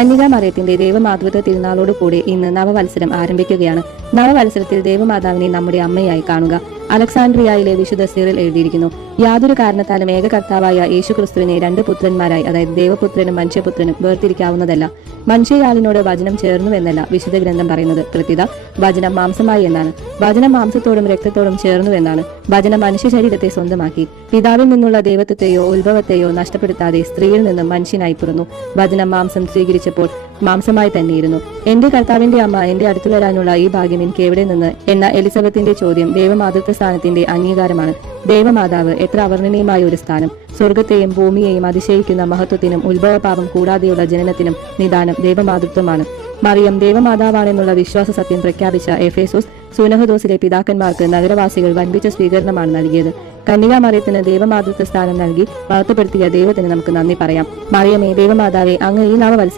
കന്യകാമറിയത്തിന്റെ ദൈവമാതൃത്വ തിരുനാളോടുകൂടി ഇന്ന് നവവത്സരം ആരംഭിക്കുകയാണ്. നവവത്സരത്തിൽ ദൈവമാതാവിനെ നമ്മുടെ അമ്മയായി കാണുക. അലക്സാണ്ട്രിയയിലെ വിശുദ്ധ സിറിൽ എഴുതിയിരിക്കുന്നു, യാതൊരു കാരണത്താലും ഏകകർത്താവായ യേശുക്രിസ്തുവിനെ രണ്ട് പുത്രന്മാരായി, അതായത് ദൈവപുത്രനും മനുഷ്യപുത്രനും വേർതിരിക്കാവുന്നതല്ല. മനുഷ്യയാളിനോട് വചനം ചേർന്നുവെന്നല്ല വിശുദ്ധ ഗ്രന്ഥം പറയുന്നത്. പ്രത്യുത വചനം മാംസമായി എന്നാണ്. വചനം മാംസത്തോടും രക്തത്തോടും ചേർന്നുവെന്നാണ്. വചനം മനുഷ്യ ശരീരത്തെ സ്വന്തമാക്കി. പിതാവിൽ നിന്നുള്ള ദൈവത്വത്തെയോ ഉത്ഭവത്തെയോ നഷ്ടപ്പെടുത്താതെ സ്ത്രീയിൽ നിന്നും മനുഷ്യനായി പിറന്നു. വചനം മാംസം സ്വീകരിച്ചപ്പോൾ മാംസമായി തന്നെയിരുന്നു. എന്റെ കർത്താവിന്റെ അമ്മ എന്റെ അടുത്തു വരാനുള്ള ഈ ഭാഗ്യം എനിക്ക് എവിടെ നിന്ന് എന്ന എലിസബത്തിന്റെ ചോദ്യം ദൈവമാതൃത്വ സ്ഥാനത്തിന്റെ അംഗീകാരമാണ്. ദൈവമാതാവ് എത്ര അവർണ്ണനീയമായ ഒരു സ്ഥാനം! സ്വർഗത്തെയും ഭൂമിയെയും അതിശയിക്കുന്ന മഹത്വത്തിനും ഉത്ഭവപാപം കൂടാതെയുള്ള ജനനത്തിനും നിദാനം ദൈവമാതൃത്വമാണ്. മറിയം ദൈവമാതാവാണെന്നുള്ള വിശ്വാസ സത്യം പ്രഖ്യാപിച്ച എഫേസോസ് സുനഹദോസിലെ പിതാക്കന്മാർക്ക് നഗരവാസികൾ വൻപിച്ച സ്വീകരണമാണ് നൽകിയത്. കന്യകാമറിയത്തിന് ദൈവമാതൃത്വ സ്ഥാനം നൽകി മഹത്വപ്പെടുത്തിയ ദൈവത്തിന് നമുക്ക് നന്ദി പറയാം. മറിയമേ, ദൈവമാതാവെ, അങ്ങ് ഈ നവവത്സരത്തിൽ